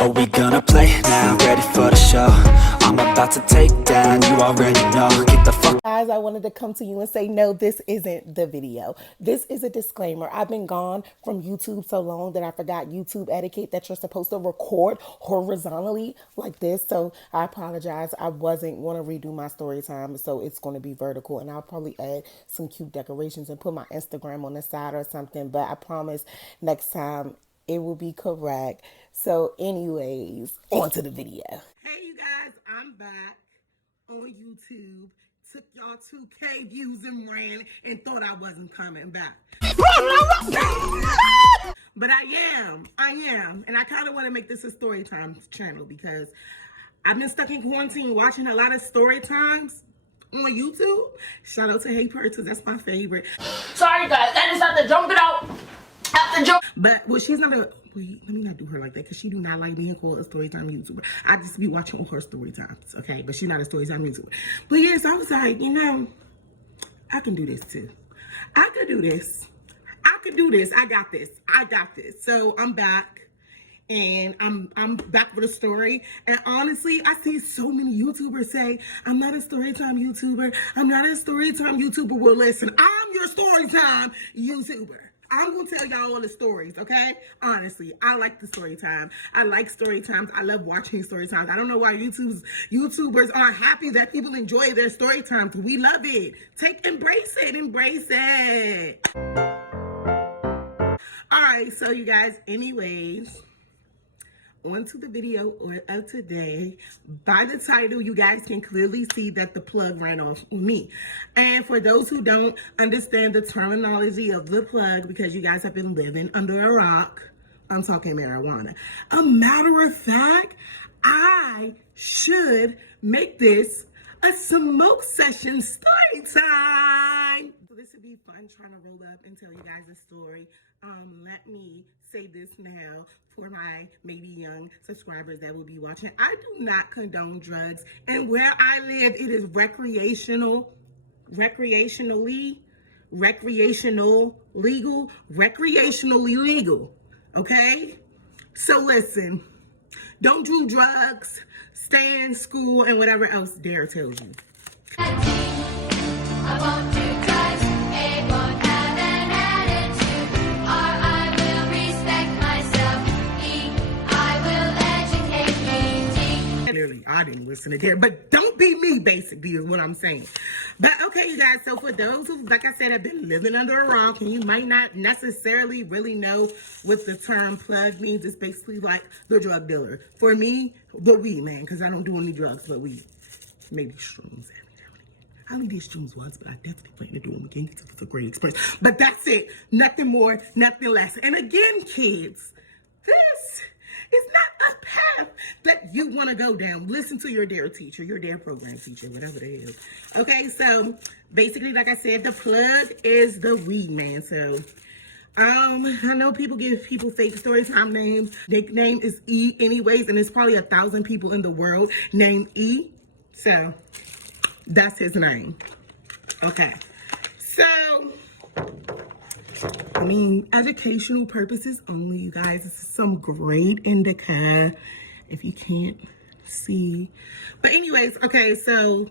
Are we gonna play now? Ready for the show? I'm about to take down, you already know. Get the fuck. Guys, I wanted to come to you and say, no, this isn't the video. This is a disclaimer. I've been gone from YouTube so long that I forgot YouTube etiquette that you're supposed to record horizontally like this. So I apologize. I wasn't going to redo my story time. So it's going to be vertical, and I'll probably add some cute decorations and put my Instagram on the side or something. But I promise next time it will be correct. So anyways, on to the video. Hey, you guys, I'm back on YouTube. Took y'all 2K views and ran and thought I wasn't coming back. But I am. And I kind of want to make this a story time channel because I've been stuck in quarantine watching a lot of story times on YouTube. Shout out to Hey Purses, that's my favorite. Sorry guys, I just have to jump it out. But, well, she's not a, wait, let me not do her like that because she do not like being called a storytime YouTuber. I just be watching her story times, okay? But she's not a storytime YouTuber. But yes, I was like, you know, I can do this too. I can do this. I can do this. I got this. I got this. So I'm back. And I'm back with a story. And honestly, I see so many YouTubers say, I'm not a storytime YouTuber. I'm not a storytime YouTuber. Well, listen, I'm your storytime YouTuber. I'm gonna tell y'all all the stories, okay? Honestly, I like the story time. I like story times. I love watching story times. I don't know why YouTubers aren't happy that people enjoy their story times. We love it. Embrace it. All right, so you guys, anyways, on to the video of today. By the title, you guys can clearly see that the plug ran off me. And for those who don't understand the terminology of the plug, because you guys have been living under a rock, I'm talking marijuana. A matter of fact, I should make this a smoke session story time. So this would be fun trying to roll up and tell you guys a story. Let me say this now for my maybe young subscribers that will be watching. I do not condone drugs, and where I live, it is recreationally legal, okay? So listen, don't do drugs, stay in school, and whatever else Dare tells you. I want to drive, A won't have an attitude, R I will respect myself, E I will educate me, T. Clearly, I didn't listen to Dare, but don't be me, basically, is what I'm saying. But okay, you guys, so for those who, like I said, have been living under a rock, and you might not necessarily really know what the term plug means, it's basically like the drug dealer. For me, the weed man, because I don't do any drugs but weed. Maybe shrooms. I only did shrooms once, but I definitely plan to do them again because it's a great experience. But that's it. Nothing more, nothing less. And again, kids, this is not a path that you want to go down. Listen to your Dare teacher, your Dare program teacher, whatever they is. Okay, so basically, like I said, the plug is the weed man. So I know people give people fake story time names. Their name is E anyways, and there's probably 1,000 people in the world named E. So that's his name. Okay. So, I mean, educational purposes only, you guys. This is some great indica, if you can't see. But anyways, okay, so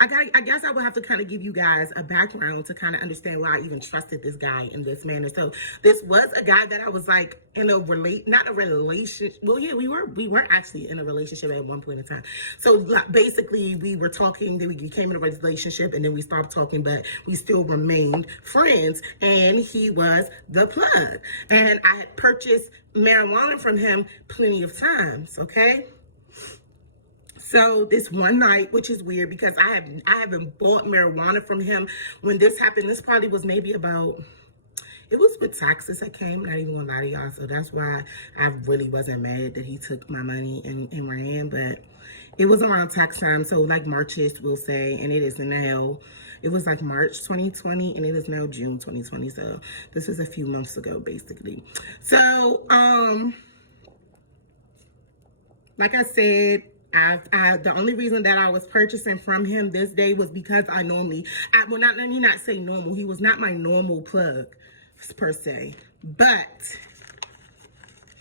I guess I would have to kind of give you guys a background to kind of understand why I even trusted this guy in this manner. So this was a guy that I was like in a not a relationship. Well, yeah, we weren't actually in a relationship at one point in time. So basically we were talking, then we became in a relationship, and then we stopped talking, but we still remained friends. And he was the plug. And I had purchased marijuana from him plenty of times, okay? So this one night, which is weird because I haven't bought marijuana from him when this happened. This probably was maybe about, it was with taxes that came, not even gonna lie to y'all. So that's why I really wasn't mad that he took my money and ran, but it was around tax time. So like Marchish, we'll say, and it is now, it was like March 2020 and it is now June 2020. So this was a few months ago, basically. So, like I said, the only reason that I was purchasing from him this day was because let me not say normal. He was not my normal plug per se, but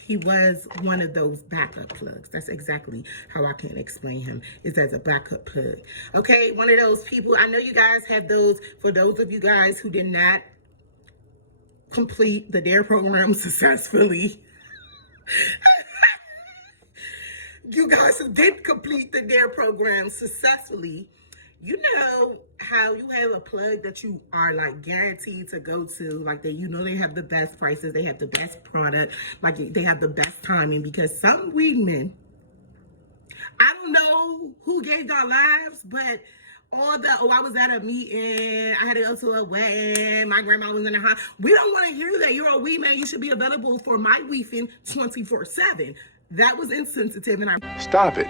he was one of those backup plugs. That's exactly how I can explain him, is as a backup plug. Okay, one of those people. I know you guys have those. For those of you guys who did not complete the DARE program successfully, you guys who did complete the DARE program successfully, you know how you have a plug that you are like guaranteed to go to, like they, you know, they have the best prices, they have the best product, like they have the best timing, because some weed men, I don't know who gave y'all lives, but all the, oh, I was at a meeting, I had to go to a wedding, my grandma was in the house. We don't want to hear that. You're a weed man, you should be available for my weefing 24/7. That was insensitive, and I Stop it.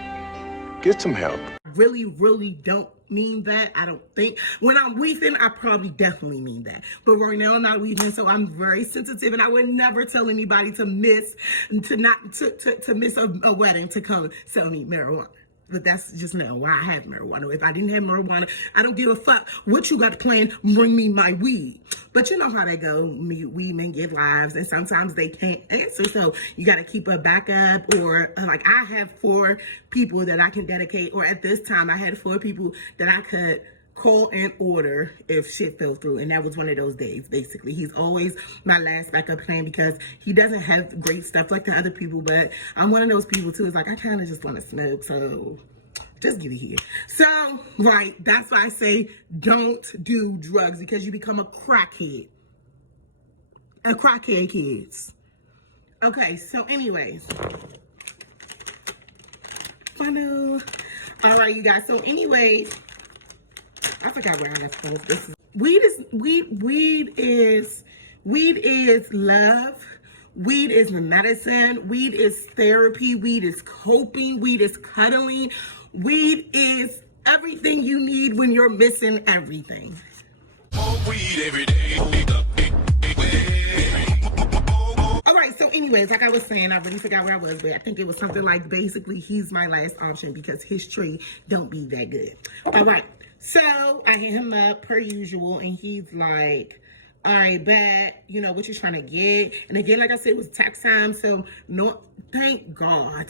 Get some help. really don't mean that. I don't think. When I'm weefing, I probably definitely mean that. But right now I'm not weefing, so I'm very sensitive, and I would never tell anybody to miss a wedding to come sell me marijuana. But that's just not why I have marijuana. If I didn't have marijuana, I don't give a fuck what you got planned. Bring me my weed. But you know how they go. Weed men get lives, and sometimes they can't answer. So you got to keep a backup. Or like I have 4 people that I can dedicate. Or at this time, I had 4 people that I could call and order if shit fell through, and that was one of those days. Basically, he's always my last backup plan because he doesn't have great stuff like the other people, but I'm one of those people too. It's like I kind of just want to smoke, so just get it here. So right, that's why I say don't do drugs, because you become a crackhead. Kids. Okay, so anyways, funnel. All right, you guys. So anyways, I forgot where I was supposed to. This is weed is love. Weed is medicine. Weed is therapy. Weed is coping. Weed is cuddling. Weed is everything you need when you're missing everything. Weed every day. All right, so anyways, like I was saying, I really forgot where I was, but I think it was something like basically he's my last option because his tree don't be that good. All right. So I hit him up per usual, and he's like, all right, bet, you know, what you're trying to get. And again, like I said, it was tax time, so no, thank God.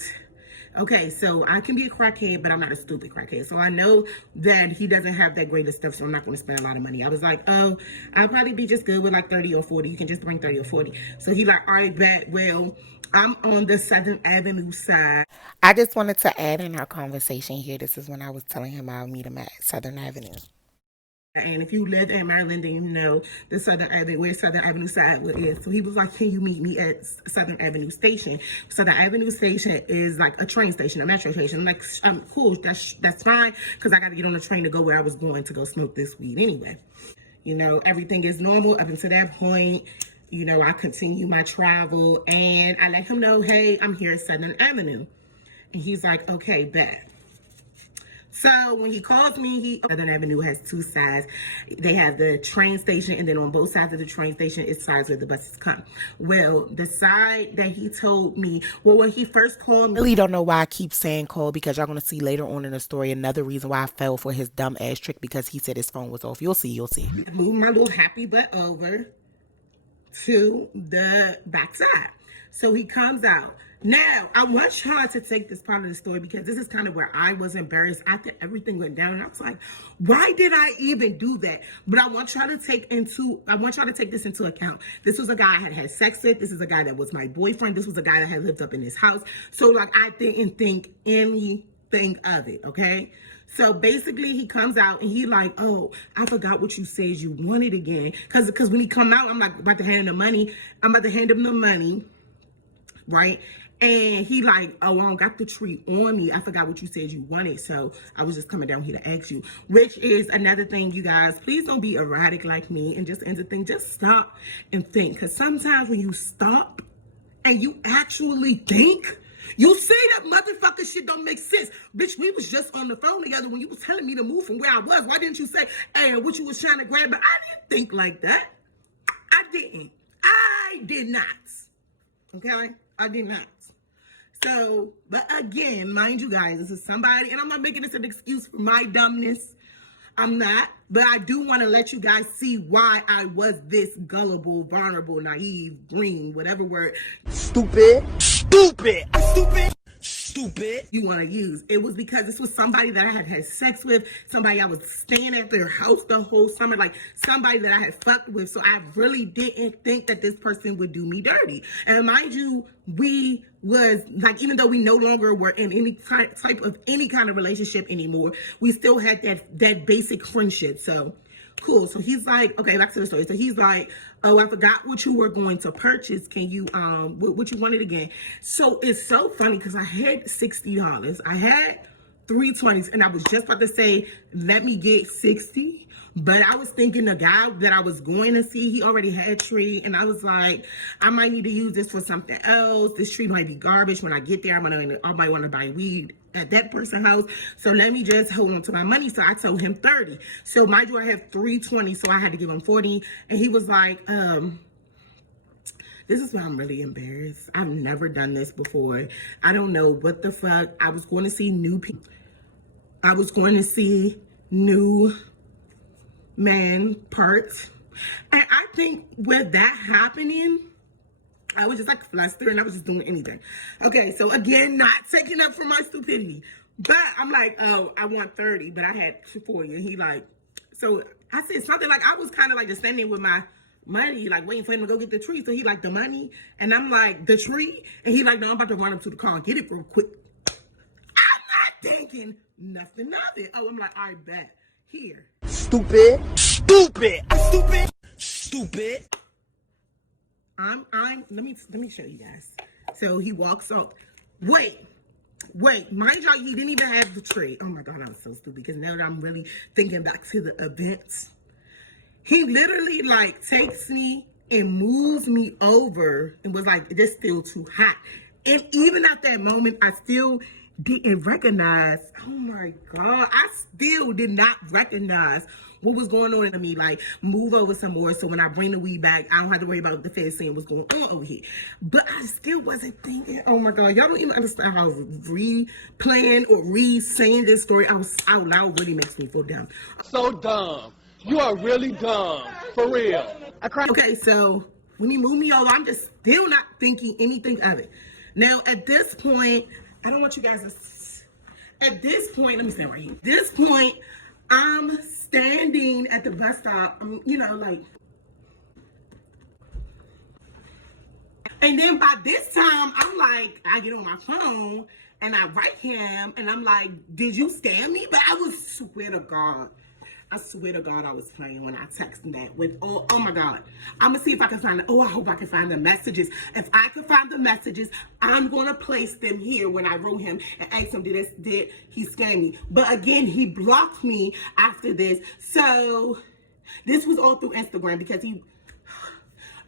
Okay, so I can be a crackhead, but I'm not a stupid crackhead. So I know that he doesn't have that great of stuff, so I'm not going to spend a lot of money. I was like, oh, I'll probably be just good with like 30 or 40. You can just bring 30 or 40. So he like, all right, bet, well, I'm on the 7th Avenue side. I just wanted to add in our conversation here. This is when I was telling him I'll meet him at Southern Avenue. And if you live in Maryland, then you know the Southern Avenue, where Southern Avenue side is. So he was like, can you meet me at Southern Avenue Station? Southern Avenue Station is like a train station, a metro station. I'm like, cool, that's fine, because I got to get on the train to go where I was going to go smoke this weed anyway. You know, everything is normal up until that point. You know, I continue my travel, and I let him know, hey, I'm here at Southern Avenue. And he's like, okay, bet. So when he calls me, Southern Avenue has 2 sides. They have the train station, and then on both sides of the train station is sides where the buses come. Well, the side that he told me, well, when he first called me, I really don't know why I keep saying call, because y'all gonna see later on in the story another reason why I fell for his dumb ass trick, because he said his phone was off. You'll see. I moved my little happy butt over to the backside. So he comes out. Now, I want y'all to take this part of the story, because this is kind of where I was embarrassed after everything went down. And I was like, why did I even do that? But I want y'all to take this into account. This was a guy I had had sex with. This is a guy that was my boyfriend. This was a guy that had lived up in his house. So like, I didn't think anything of it, okay? So basically he comes out and he like, oh, I forgot what you said you wanted again. Cause when he come out, I'm like about to hand him the money. I'm about to hand him the money, right? And he like, oh, I don't got the tree on me. I forgot what you said you wanted. So I was just coming down here to ask you, which is another thing, you guys, please don't be erratic like me and just end the thing. Just stop and think. Because sometimes when you stop and you actually think, you say that motherfucker shit don't make sense. Bitch, we was just on the phone together when you was telling me to move from where I was. Why didn't you say, hey, what you was trying to grab? But I didn't think like that. I did not. Okay? I did not. So, but again, mind you guys, this is somebody, and I'm not making this an excuse for my dumbness. I'm not, but I do want to let you guys see why I was this gullible, vulnerable, naive, green, whatever word. Stupid. stupid you want to use. It was because this was somebody that I had had sex with, somebody I was staying at their house the whole summer, like somebody that I had fucked with. So I really didn't think that this person would do me dirty. And mind you, we was like, even though we no longer were in any type of any kind of relationship anymore, we still had that basic friendship. So cool. So he's like, okay, back to the story. So he's like, oh, I forgot what you were going to purchase. Can you, what you wanted again? So it's so funny because I had $60. I had 320s and I was just about to say, let me get 60. But I was thinking the guy that I was going to see, he already had a tree. And I was like, I might need to use this for something else. This tree might be garbage. When I get there, I might want to buy weed at that person's house. So let me just hold on to my money. So I told him 30. So mind you, I have 320. So I had to give him 40. And he was like, this is why I'm really embarrassed. I've never done this before. I don't know what the fuck. I was going to see new people. I was going to see new man parts. And I think with that happening, I was just like flustered and I was just doing anything. Okay, so again, not taking up for my stupidity. But I'm like, oh, I want 30, but I had 40. And he like, so I said something like, I was kind of like just standing there with my money, like waiting for him to go get the tree. So he like, the money? And I'm like, the tree? And he like, no, I'm about to run up to the car and get it real quick. I'm not thinking nothing of it. Oh, I'm like, I bet. Here. Stupid. Let me show you guys. So he walks up. Wait, mind y'all, he didn't even have the tree. Oh my God, I'm so stupid because now that I'm really thinking back to the events, he literally like takes me and moves me over and was like, it's still too hot. And even at that moment, I still didn't recognize, oh my God, I still did not recognize what was going on in me. Like, move over some more so when I bring the weed back, I don't have to worry about the feds seeing what's going on over here. But I still wasn't thinking, oh my God, y'all don't even understand how replaying or re-saying this story out loud really makes me feel dumb. So dumb. You are really dumb. For real. Okay, so when he moved me over, I'm just still not thinking anything of it. Now, at this point, I don't want you guys to, at this point, let me stand right here. At this point, I'm standing at the bus stop, you know, like, and then by this time, I'm like, I get on my phone and I write him and I'm like, did you scam me? But I swear to God, I was playing when I texted that with, oh my God. I'm gonna see if I can find it. Oh, I hope I can find the messages. If I can find the messages, I'm gonna place them here when I wrote him and asked him, did he scam me? But again, he blocked me after this. So this was all through Instagram because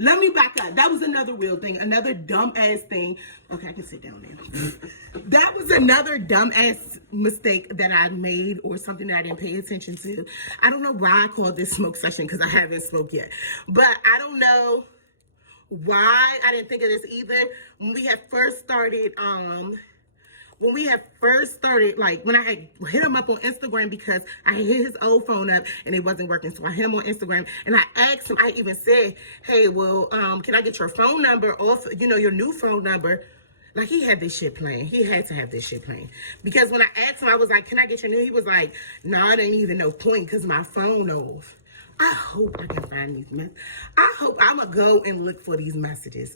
let me back up. That was another real thing, another dumbass thing. Okay, I can sit down now. That was another dumbass mistake that I made or something that I didn't pay attention to. I don't know why I called this smoke session because I haven't smoked yet. But I don't know why I didn't think of this either. When we had first started, like when I had hit him up on Instagram because I hit his old phone up and it wasn't working. So I hit him on Instagram and I asked him, I even said, hey, well, can I get your phone number off, you know, your new phone number? Like he had this shit playing. He had to have this shit playing. Because when I asked him, I was like, can I get your new? He was like, no, it ain't even no point because my phone off. I hope I can find these messages. I hope I'm going to go and look for these messages.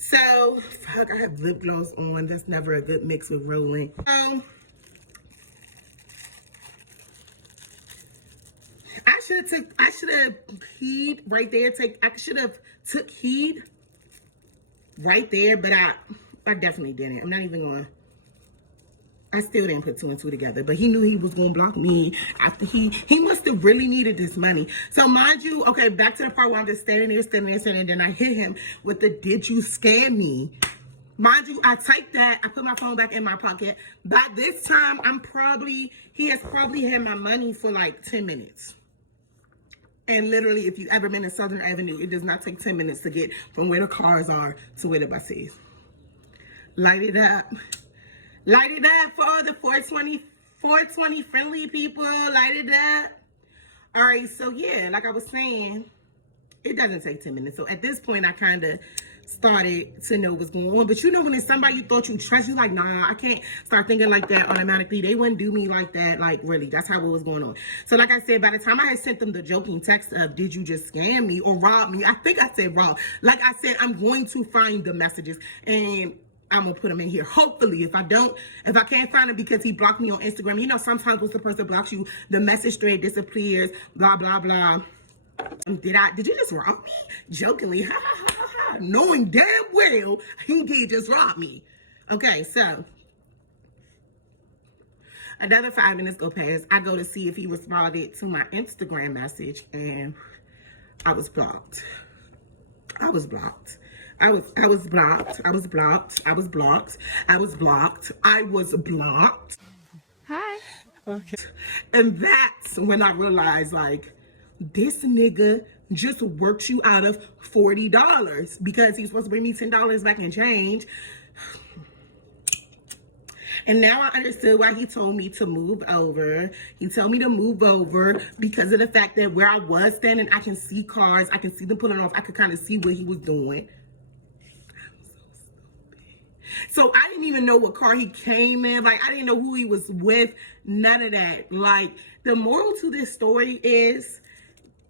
So, fuck, I have lip gloss on. That's never a good mix with rolling. So, I should have heed right there. I should have took heed right there, but I definitely didn't. I'm not even going to. I still didn't put 2 and 2 together, but he knew he was going to block me after he must have really needed this money. So mind you, okay, back to the part where I'm just standing there, and then I hit him with the, did you scam me? Mind you, I typed that, I put my phone back in my pocket. By this time, he has probably had my money for like 10 minutes. And literally, if you've ever been in Southern Avenue, it does not take 10 minutes to get from where the cars are to where the bus is. Light it up. Light it up for all the 420 friendly people. Light it up. All right, so yeah, like I was saying, it doesn't take 10 minutes. So at this point, I kind of started to know what's going on. But you know, when it's somebody you thought you trust, you like, nah, I can't start thinking like that automatically. They wouldn't do me like that. Like, really, that's how it was going on. So like I said, by the time I had sent them the joking text of, did you just scam me or rob me? I think I said rob. Like I said, I'm going to find the messages and I'm gonna put them in here. Hopefully, if I can't find it because he blocked me on Instagram, you know, sometimes once the person blocks you, the message thread disappears, blah, blah, blah. Did you just rob me? Jokingly, ha ha ha ha ha, knowing damn well he did just rob me. Okay, so another 5 minutes go past. I go to see if he responded to my Instagram message, and I was blocked. I was blocked. I was blocked. I was blocked. I was blocked. I was blocked. I was blocked. Hi. Okay. And that's when I realized, like, this nigga just worked you out of $40 because he's supposed to bring me $10 back in change. And now I understood why he told me to move over. He told me to move over because of the fact that where I was standing, I can see cars. I can see them pulling off. I could kind of see what he was doing. So I didn't even know what car he came in. Like, I didn't know who he was with. None of that. Like, the moral to this story is,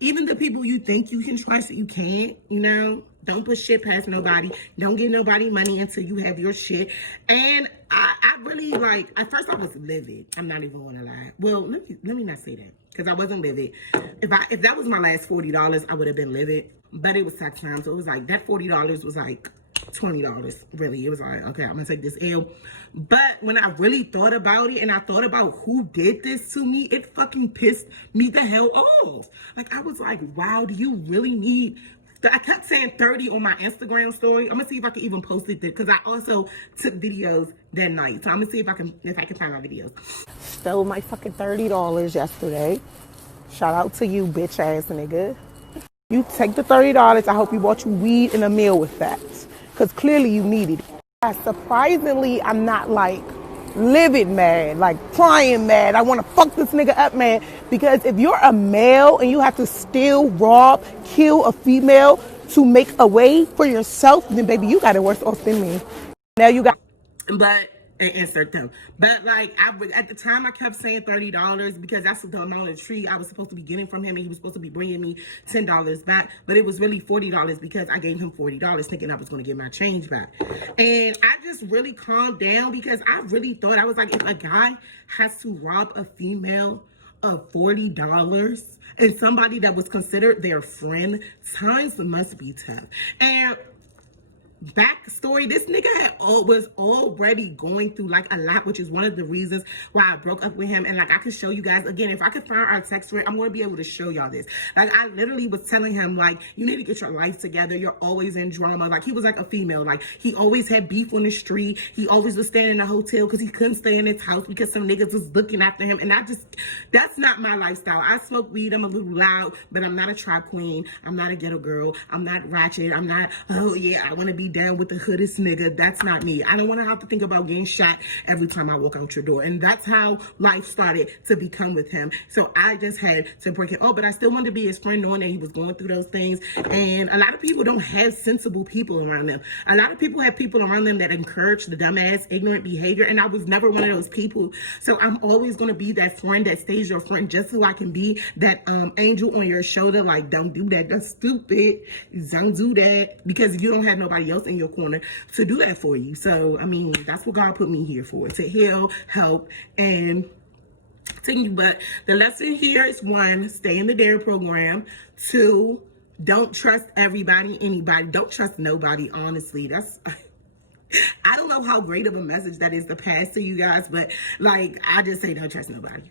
even the people you think you can trust, you can't, you know? Don't put shit past nobody. Don't give nobody money until you have your shit. And I really, like, at first I was livid. I'm not even gonna lie. Well, let me not say that, because I wasn't livid. If that was my last $40, I would have been livid. But it was tax time, so it was like, that $40 was like $20, really. It was like, okay, I'm gonna take this L. But when I really thought about it and I thought about who did this to me, it fucking pissed me the hell off. Like, I was like, wow, do you really need... I kept saying 30 on my Instagram story. I'm gonna see if I can even post it there, because I also took videos that night. So I'm gonna see if I can find my videos. Stole my fucking $30 yesterday. Shout out to you, bitch ass nigga. You take the $30. I hope you bought you weed and a meal with that, because clearly you needed it. Surprisingly, I'm not like livid mad, like crying mad. I want to fuck this nigga up, man. Because if you're a male and you have to steal, rob, kill a female to make a way for yourself, then baby, you got it worse off than me. Now you got... But insert them. But like, at the time I kept saying $30 because that's the amount of treat I was supposed to be getting from him, and he was supposed to be bringing me $10 back, but it was really $40 because I gave him $40 thinking I was going to get my change back. And I just really calmed down, because I really thought, I was like, if a guy has to rob a female of $40 and somebody that was considered their friend, times must be tough. And backstory, this nigga was already going through like a lot, which is one of the reasons why I broke up with him. And like, I could show you guys again, if I could find our text thread, I'm going to be able to show y'all this. Like, I literally was telling him, like, you need to get your life together. You're always in drama. Like, he was like a female. Like, he always had beef on the street. He always was staying in a hotel because he couldn't stay in his house because some niggas was looking after him. And that's not my lifestyle. I smoke weed. I'm a little loud, but I'm not a trap queen. I'm not a ghetto girl. I'm not ratchet. I'm not, oh yeah, I want to be down with the hoodest nigga. That's not me. I don't want to have to think about getting shot every time I walk out your door. And that's how life started to become with him. So I just had to break it. Oh, but I still wanted to be his friend, knowing that he was going through those things. And a lot of people don't have sensible people around them. A lot of people have people around them that encourage the dumbass, ignorant behavior. And I was never one of those people. So I'm always going to be that friend that stays your friend, just so I can be that angel on your shoulder. Like, don't do that. That's stupid. Don't do that. Because you don't have nobody else in your corner to do that for you. So, I mean, that's what God put me here for, to heal, help, and continue. But the lesson here is: 1, stay in the DARE program. 2, don't trust everybody, anybody. Don't trust nobody, honestly. That's... I don't know how great of a message that is to pass to you guys, but like, I just say don't trust nobody.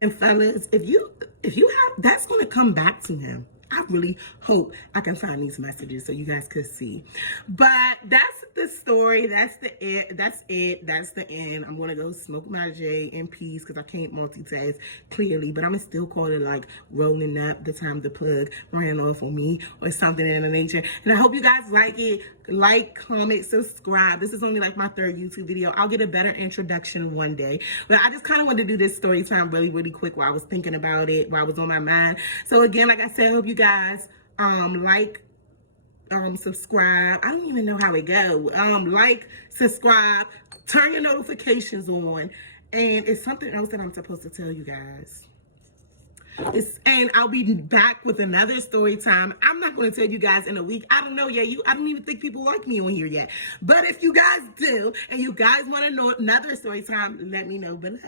And fellas, if you have, that's going to come back to him. I really hope I can find these messages so you guys could see. But that's the story. That's it. That's the end. I'm going to go smoke my J in peace because I can't multitask clearly. But I'm going to still call it like rolling up the time the plug ran off on me or something in the nature. And I hope you guys like it. Like, comment, subscribe. This is only like my 3rd YouTube video. I'll get a better introduction one day. But I just kind of wanted to do this story time really, really quick while I was thinking about it, while I was on my mind. So again, like I said, I hope you guys like subscribe. I don't even know how it go. Like, subscribe, turn your notifications on, and it's something else that I'm supposed to tell you guys. And I'll be back with another story time. I'm not going to tell you guys in a week. I don't know yet. I don't even think people like me on here yet. But if you guys do, and you guys want to know another story time, let me know below.